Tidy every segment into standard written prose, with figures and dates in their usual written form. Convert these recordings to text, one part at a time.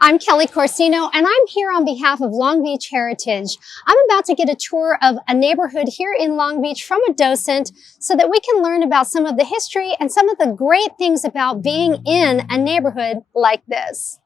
I'm Kelly Corsino, and I'm here on behalf of Long Beach Heritage. I'm about to get a tour of a neighborhood here in Long Beach from a docent so that we can learn about some of the history and some of the great things about being in a neighborhood like this.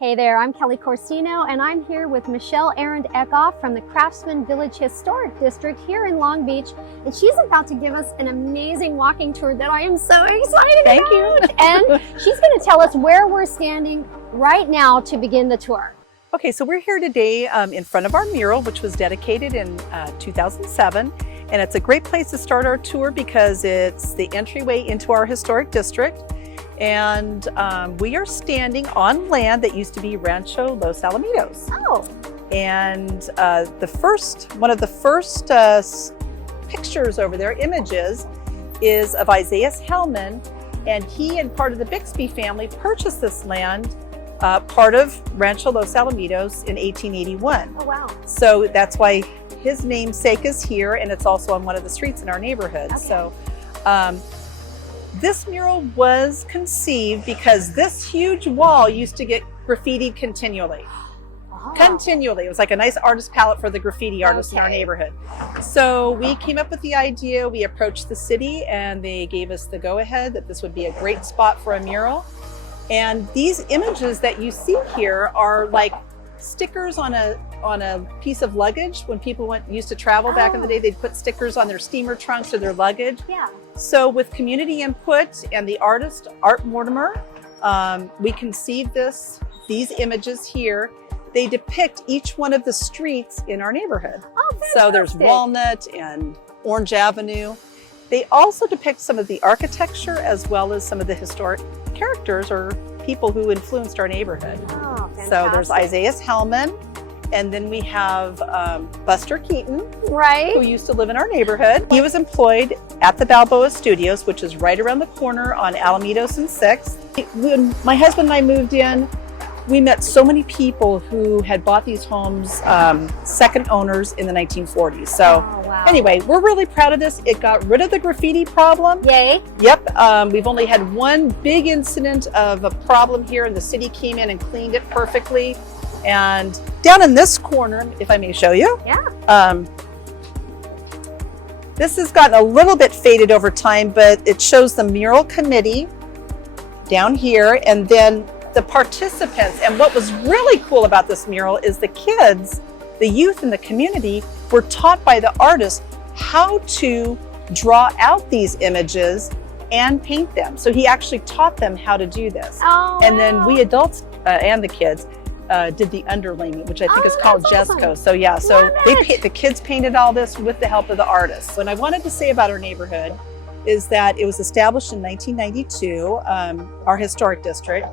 Hey there, I'm Kelly Corsino, and I'm here with Michelle Arend-Ekoff from the Craftsman Village Historic District here in Long Beach, and she's about to give us an amazing walking tour that I am so excited about. Thank you. And she's going to tell us where we're standing right now to begin the tour. Okay, so we're here today in front of our mural, which was dedicated in 2007, and it's a great place to start our tour because it's the entryway into our historic district. And we are standing on land that used to be Rancho Los Alamitos. Oh. And one of the first pictures over there, images, is of Orange Hellman, and he and part of the Bixby family purchased this land, part of Rancho Los Alamitos in 1881. Oh, wow. So that's why his namesake is here, and it's also on one of the streets in our neighborhood. Okay. So. This mural was conceived because this huge wall used to get graffitied continually. Oh. Continually. It was like a nice artist palette for the graffiti artists in our neighborhood. So we came up with the idea, we approached the city, and they gave us the go-ahead that this would be a great spot for a mural. And these images that you see here are like stickers on a piece of luggage. When people used to travel back in the day, they'd put stickers on their steamer trunks or their luggage. Yeah. So with community input and the artist, Art Mortimer, we conceived these images here. They depict each one of the streets in our neighborhood. Oh, fantastic. So there's Walnut and Orange Avenue. They also depict some of the architecture as well as some of the historic characters or people who influenced our neighborhood. Oh, fantastic. So there's Orange Hellman. And then we have Buster Keaton, right, who used to live in our neighborhood. He was employed at the Balboa Studios, which is right around the corner on Alamitos and 6th. When my husband and I moved in, we met so many people who had bought these homes, second owners in the 1940s. So Anyway, we're really proud of this. It got rid of the graffiti problem. Yay. Yep, we've only had one big incident of a problem here, and the city came in and cleaned it perfectly. And down in this corner, if I may show you, this has gotten a little bit faded over time, but it shows the mural committee down here, and then the participants. And what was really cool about this mural is the kids, the youth in the community, were taught by the artist how to draw out these images and paint them. So he actually taught them how to do this. Oh, and then we adults and the kids did the underlayment, which I think is called Jesco. So yeah, so the kids painted all this with the help of the artists. What I wanted to say about our neighborhood is that it was established in 1992, our historic district,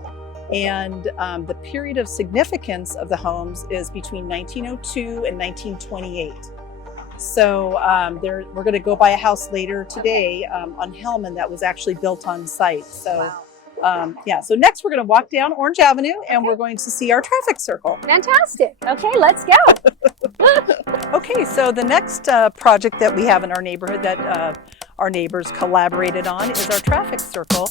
and the period of significance of the homes is between 1902 and 1928. So we're going to go by a house later today on Hellman that was actually built on site. So. Yeah, so next we're going to walk down Orange Avenue and we're going to see our traffic circle. Fantastic. Okay, let's go. Okay, so the next project that we have in our neighborhood that our neighbors collaborated on is our traffic circle.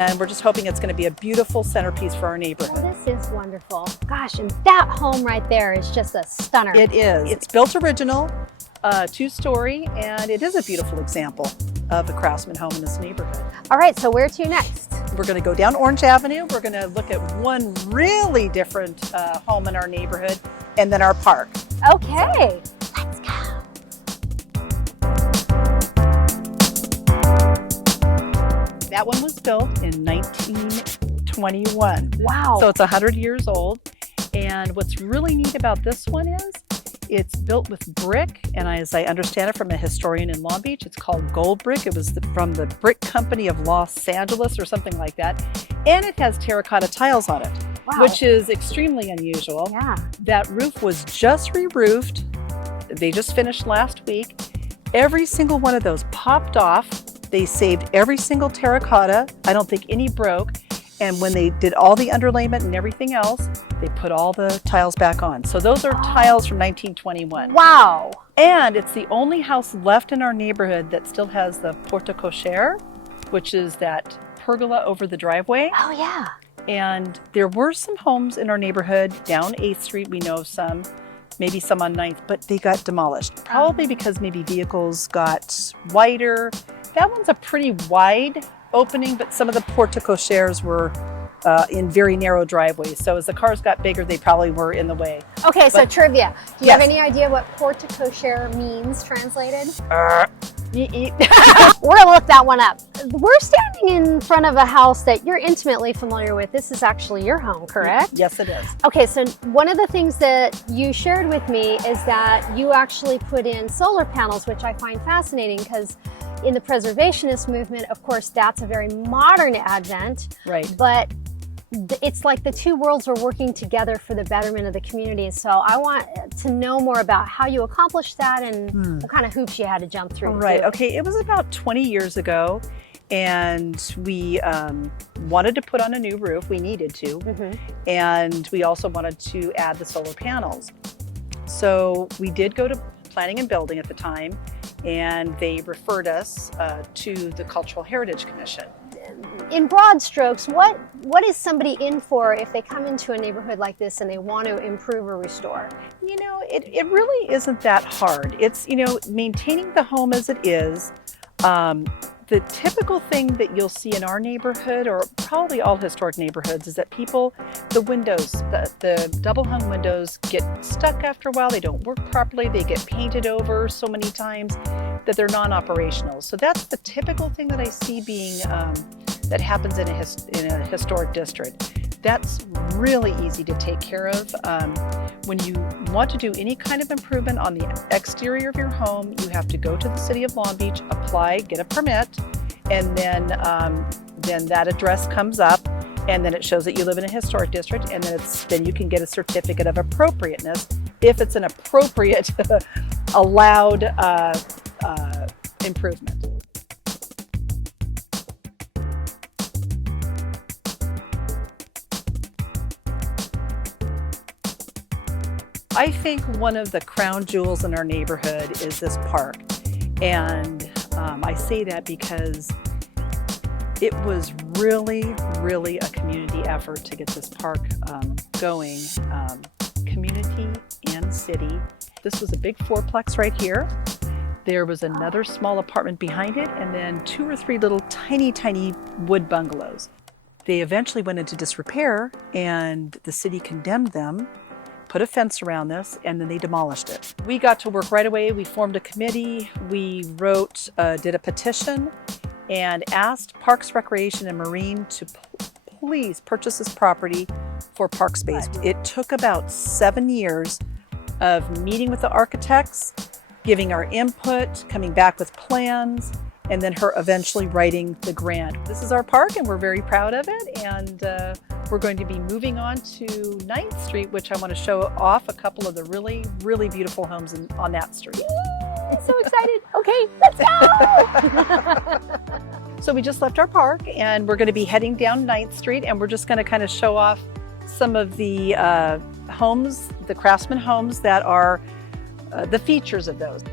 And we're just hoping it's going to be a beautiful centerpiece for our neighborhood. Oh, this is wonderful. Gosh, and that home right there is just a stunner. It is. It's built original, 2-story, and it is a beautiful example of a Craftsman home in this neighborhood. All right, so where to next? We're going to go down Orange Avenue. We're going to look at one really different home in our neighborhood, and then our park. Okay, let's go. That one was built in 1921. Wow. So it's 100 years old. And what's really neat about this one is it's built with brick. And as I understand it from a historian in Long Beach, it's called gold brick. It was from the brick company of Los Angeles or something like that. And it has terracotta tiles on it, Wow. which is extremely unusual. Yeah. That roof was just re-roofed. They just finished last week. Every single one of those popped off. They saved every single terracotta. I don't think any broke. And when they did all the underlayment and everything else, they put all the tiles back on. So those are tiles from 1921. Wow. And it's the only house left in our neighborhood that still has the porte-cochere, which is that pergola over the driveway. Oh, yeah. And there were some homes in our neighborhood down 8th Street. We know of some, maybe some on 9th, but they got demolished. Probably because maybe vehicles got wider. That one's a pretty wide opening, but some of the porte-cocheres were in very narrow driveways. So as the cars got bigger, they probably were in the way. Okay, so But- trivia. Do you Yes. have any idea what porte-cochere means translated? Yeet. We're gonna look that one up. We're standing in front of a house that you're intimately familiar with. This is actually your home, correct? Yes, it is. Okay, so one of the things that you shared with me is that you actually put in solar panels, which I find fascinating because in the preservationist movement, of course, that's a very modern advent, Right. but it's like the two worlds are working together for the betterment of the community. So I want to know more about how you accomplished that and what kind of hoops you had to jump through. to Right. do it. Okay. It was about 20 years ago, and we wanted to put on a new roof. We needed to, and we also wanted to add the solar panels. So we did go to planning and building at the time, and they referred us to the Cultural Heritage Commission. In broad strokes, what is somebody in for if they come into a neighborhood like this and they want to improve or restore? You know, it really isn't that hard. It's, you know, maintaining the home as it is. The typical thing that you'll see in our neighborhood, or probably all historic neighborhoods, is that people, the windows, the double hung windows get stuck after a while. They don't work properly. They get painted over so many times that they're non-operational. So that's the typical thing that I see being, that happens in a historic district. That's really easy to take care of. When you want to do any kind of improvement on the exterior of your home, you have to go to the City of Long Beach, apply, get a permit, and then that address comes up, and then it shows that you live in a historic district, and then you can get a certificate of appropriateness if it's an appropriate allowed improvement. I think one of the crown jewels in our neighborhood is this park. And I say that because it was really, really a community effort to get this park going. Community and city. This was a big fourplex right here. There was another small apartment behind it, and then 2 or 3 little tiny, tiny wood bungalows. They eventually went into disrepair, and the city condemned them, put a fence around this, and then they demolished it. We got to work right away. We formed a committee. We did a petition and asked Parks, Recreation, and Marine to please purchase this property for park space. It took about 7 years of meeting with the architects, giving our input, coming back with plans, and then her eventually writing the grant. This is our park, and we're very proud of it. And we're going to be moving on to 9th Street, which I want to show off a couple of the really, really beautiful homes on that street. I'm so excited. Okay, let's go. So we just left our park, and we're going to be heading down 9th Street, and we're just going to kind of show off some of the homes, the Craftsman homes that are the features of those.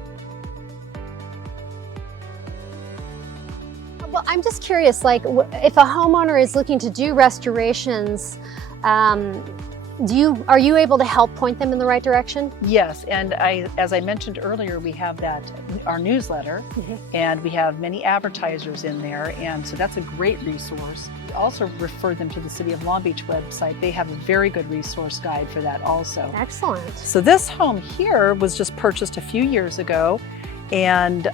Well, I'm just curious, like if a homeowner is looking to do restorations, are you able to help point them in the right direction? Yes, and as I mentioned earlier, we have our newsletter, and we have many advertisers in there, and so that's a great resource. We also refer them to the City of Long Beach website. They have a very good resource guide for that also. Excellent. So this home here was just purchased a few years ago, and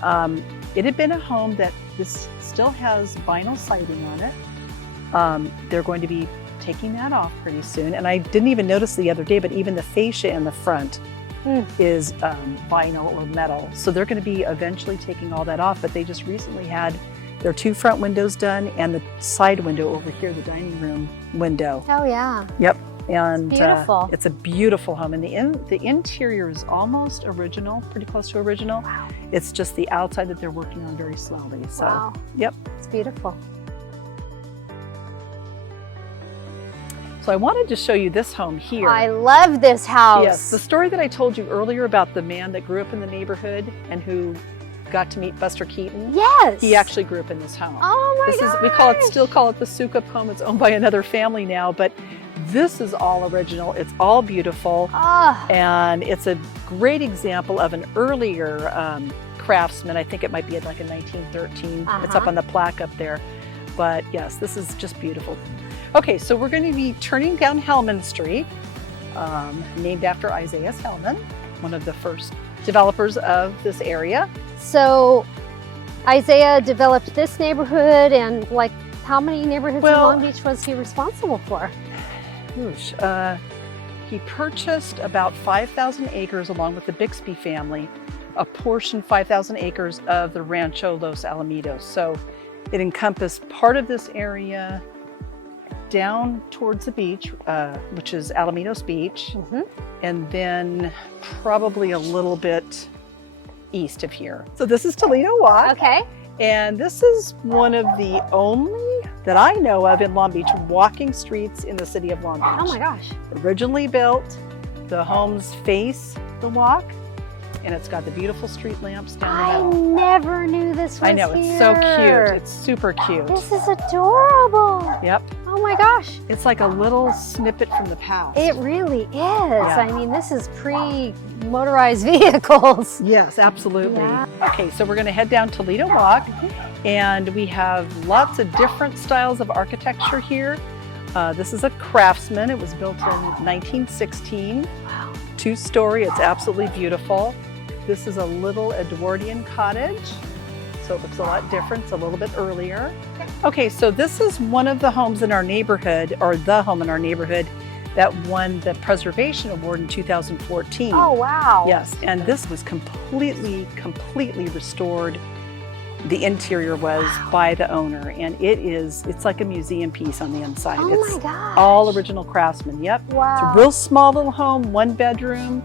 it had been a home that this still has vinyl siding on it. They're going to be taking that off pretty soon, and I didn't even notice the other day, but even the fascia in the front is vinyl or metal. So they're going to be eventually taking all that off, but they just recently had There are 2 front windows done and the side window over here, the dining room window. Oh yeah. Yep. And Beautiful. it's a beautiful home. And the interior is almost original, pretty close to original. Wow. It's just the outside that they're working on very slowly. So, Wow. Yep. It's beautiful. So I wanted to show you this home here. I love this house. Yes, the story that I told you earlier about the man that grew up in the neighborhood and who got to meet Buster Keaton. Yes. He actually grew up in this home. Oh my This gosh. is, we still call it the Soukup home. It's owned by another family now, but this is all original. It's all beautiful. Oh. And it's a great example of an earlier craftsman. I think it might be like in 1913. It's up on the plaque up there. But yes, this is just beautiful. Okay, so we're going to be turning down Hellman Street, named after Isaiah Hellman, one of the first developers of this area. So Isaiah developed this neighborhood, and like how many neighborhoods in Long Beach was he responsible for? He purchased about 5,000 acres along with the Bixby family, a portion 5,000 acres of the Rancho Los Alamitos. So it encompassed part of this area down towards the beach, which is Alamitos Beach, and then probably a little bit east of here. So this is Toledo Walk. Okay. And this is one of the only that I know of in Long Beach walking streets in the city of Long Beach. Oh my gosh. Originally built, the homes face the walk, and it's got the beautiful street lamps down the middle. I never knew this was I know, it's so cute. It's super cute. This is adorable. Yep. Oh my gosh. It's like a little snippet from the past. It really is. I mean, this is pre-motorized vehicles. Yes, absolutely. Yeah. Okay, so we're going to head down Toledo Walk, and we have lots of different styles of architecture here. This is a Craftsman. It was built in 1916. Wow. 2-story. It's absolutely beautiful. This is a little Edwardian cottage, so it looks a lot different. It's a little bit earlier. Okay, so this is one of the homes in our neighborhood, or the home in our neighborhood, that won the Preservation Award in 2014. Oh, wow. Yes, and this was completely restored. The interior was by the owner, and it's like a museum piece on the inside. Oh It's my gosh. all original Craftsman. Yep. Wow. It's a real small little home, 1 bedroom,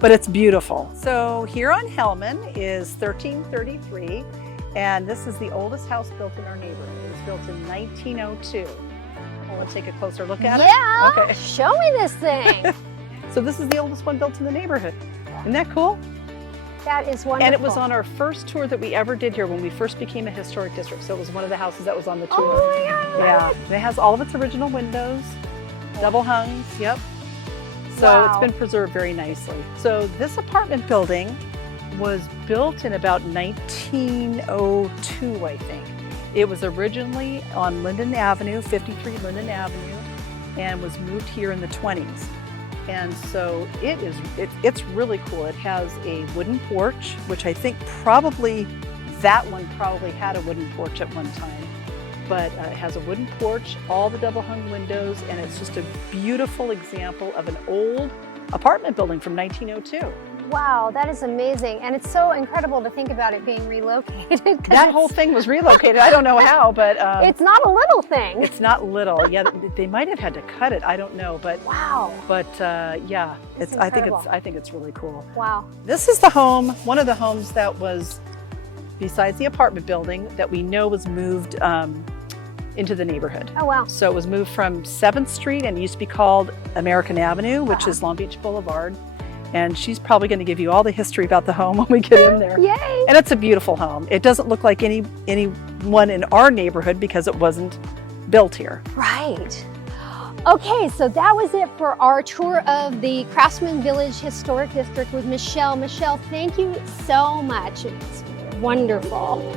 but it's beautiful. So here on Hellman is 1333, and this is the oldest house built in our neighborhood. It was built in 1902. We'll take a closer look at it. Yeah. Okay. Show me this thing. So this is the oldest one built in the neighborhood. Isn't that cool? That is wonderful. And it was on our first tour that we ever did here when we first became a historic district. So it was one of the houses that was on the tour. Oh my God. Yeah. And it has all of its original windows, double hungs. Yep. So Wow. it's been preserved very nicely. So this apartment building was built in about 1902, I think. It was originally on Linden Avenue, 53 Linden Avenue, and was moved here in the 20s. And so it's really cool. It has a wooden porch, which I think that one probably had a wooden porch at one time. But it has a wooden porch, all the double hung windows, and it's just a beautiful example of an old apartment building from 1902. Wow, that is amazing. And it's so incredible to think about it being relocated. That whole thing was relocated. I don't know how, but it's not a little thing. it's not little. Yeah, they might have had to cut it. I don't know, but Wow. But yeah, I think incredible. it's really cool. Wow. This is the home, one of the homes that was, besides the apartment building, that we know was moved into the neighborhood. Oh, wow. So it was moved from 7th Street and it used to be called American Avenue, which is Long Beach Boulevard. And she's probably going to give you all the history about the home when we get in there. Yay. And it's a beautiful home. It doesn't look like anyone in our neighborhood because it wasn't built here. Right. Okay, so that was it for our tour of the Craftsman Village Historic District with Michelle. Michelle, thank you so much. It's wonderful.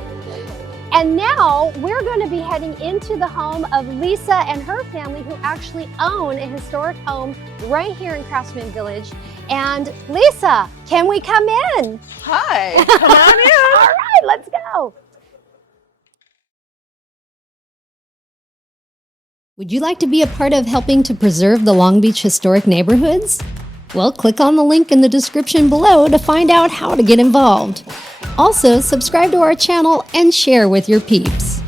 And now we're going to be heading into the home of Lisa and her family, who actually own a historic home right here in Craftsman Village. And Lisa, can we come in? Hi, come on in. All right, let's go. Would you like to be a part of helping to preserve the Long Beach historic neighborhoods? Well, click on the link in the description below to find out how to get involved. Also, subscribe to our channel and share with your peeps.